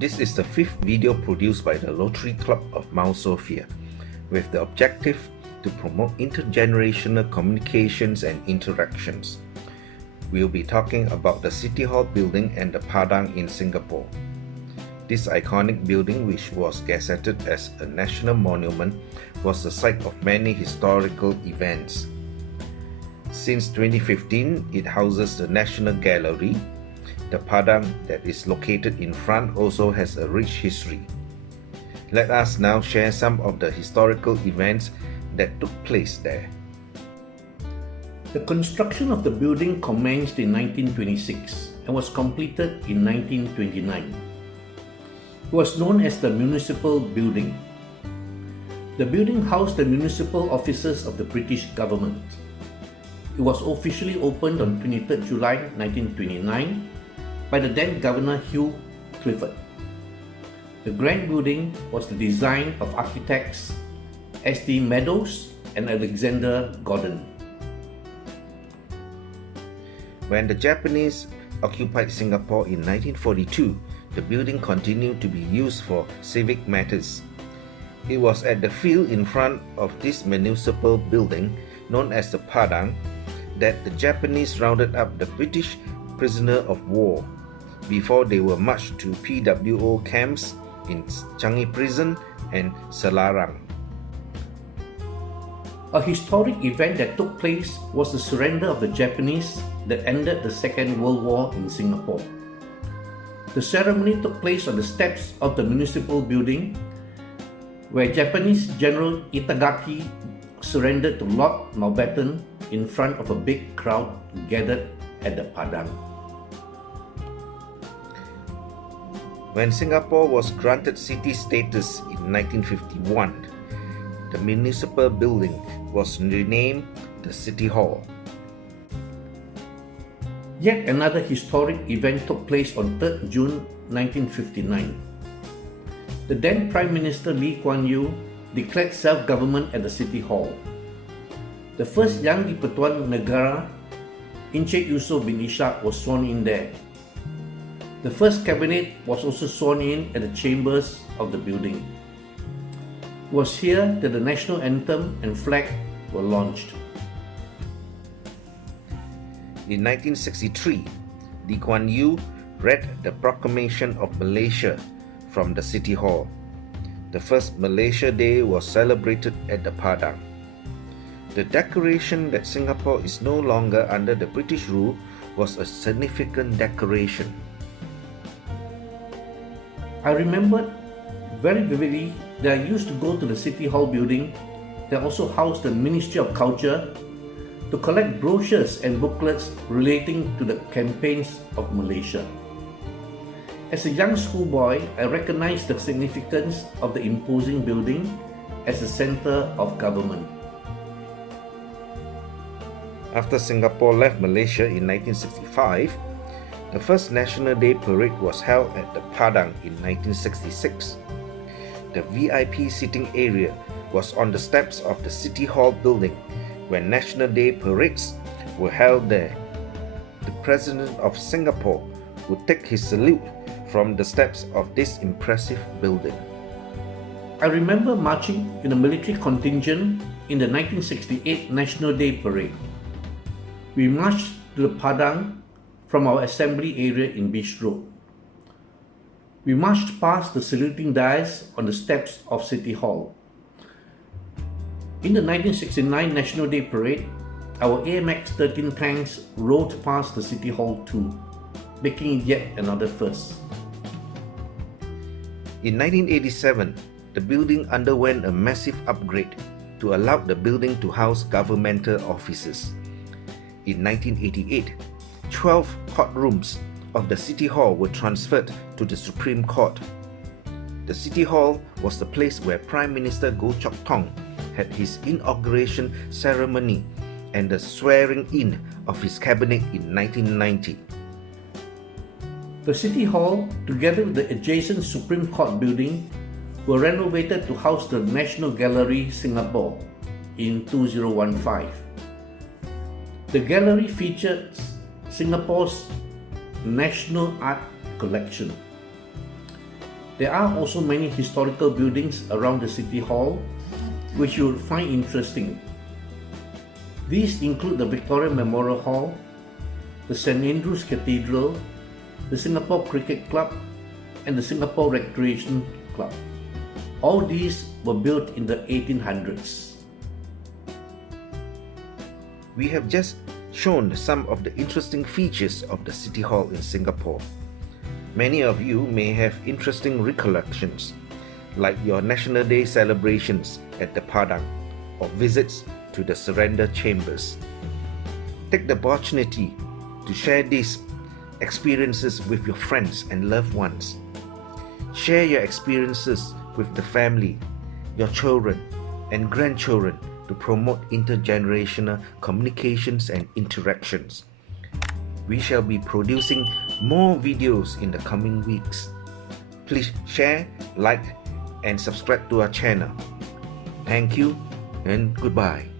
This is the fifth video produced by the Rotary Club of Mount Sophia, with the objective to promote intergenerational communications and interactions. We'll be talking about the City Hall building and the Padang in Singapore. This iconic building, which was gazetted as a national monument, was the site of many historical events. Since 2015, it houses the National Gallery. The Padang that is located in front also has a rich history. Let us now share some of the historical events that took place there. The construction of the building commenced in 1926 and was completed in 1929. It was known as the Municipal Building. The building housed the municipal offices of the British government. It was officially opened on 23 July 1929 by the then Governor Hugh Clifford. The grand building was the design of architects S.D. Meadows and Alexander Gordon. When the Japanese occupied Singapore in 1942, the building continued to be used for civic matters. It was at the field in front of this municipal building, known as the Padang, that the Japanese rounded up the British prisoner of war before they were marched to PWO camps in Changi Prison and Selarang. A historic event that took place was the surrender of the Japanese that ended the Second World War in Singapore. The ceremony took place on the steps of the municipal building, where Japanese General Itagaki surrendered to Lord Mountbatten in front of a big crowd gathered at the Padang. When Singapore was granted city status in 1951, the municipal building was renamed the City Hall. Yet another historic event took place on 3 June 1959. The then Prime Minister Lee Kuan Yew declared self-government at the City Hall. The first Yang di-Pertuan Negara, Encik Yusof bin Ishak, was sworn in there. The first cabinet was also sworn in at the chambers of the building. It was here that the national anthem and flag were launched. In 1963, Lee Kuan Yew read the Proclamation of Malaysia from the City Hall. The first Malaysia Day was celebrated at the Padang. The declaration that Singapore is no longer under the British rule was a significant declaration. I remembered very vividly that I used to go to the City Hall building that also housed the Ministry of Culture to collect brochures and booklets relating to the campaigns of Malaysia. As a young schoolboy, I recognized the significance of the imposing building as a center of government. After Singapore left Malaysia in 1965, the first National Day Parade was held at the Padang in 1966. The VIP sitting area was on the steps of the City Hall building when National Day parades were held there. The President of Singapore would take his salute from the steps of this impressive building. I remember marching in a military contingent in the 1968 National Day Parade. We marched to the Padang from our assembly area in Beach Road. We marched past the saluting dais on the steps of City Hall. In the 1969 National Day Parade, our AMX 13 tanks rode past the City Hall too, making it yet another first. In 1987, the building underwent a massive upgrade to allow the building to house governmental offices. In 1988, 12 courtrooms of the City Hall were transferred to the Supreme Court. The City Hall was the place where Prime Minister Goh Chok Tong had his inauguration ceremony and the swearing-in of his cabinet in 1990. The City Hall, together with the adjacent Supreme Court building, were renovated to house the National Gallery Singapore in 2015. The gallery featured Singapore's national art collection. There are also many historical buildings around the City Hall which you will find interesting. These include the Victoria Memorial Hall, the St. Andrew's Cathedral, the Singapore Cricket Club, and the Singapore Recreation Club. All these were built in the 1800s. We have just shown some of the interesting features of the City Hall in Singapore. Many of you may have interesting recollections, like your National Day celebrations at the Padang or visits to the Surrender Chambers. Take the opportunity to share these experiences with your friends and loved ones. Share your experiences with the family, your children and grandchildren to promote intergenerational communications and interactions. We shall be producing more videos in the coming weeks. Please share, like, and subscribe to our channel. Thank you and goodbye.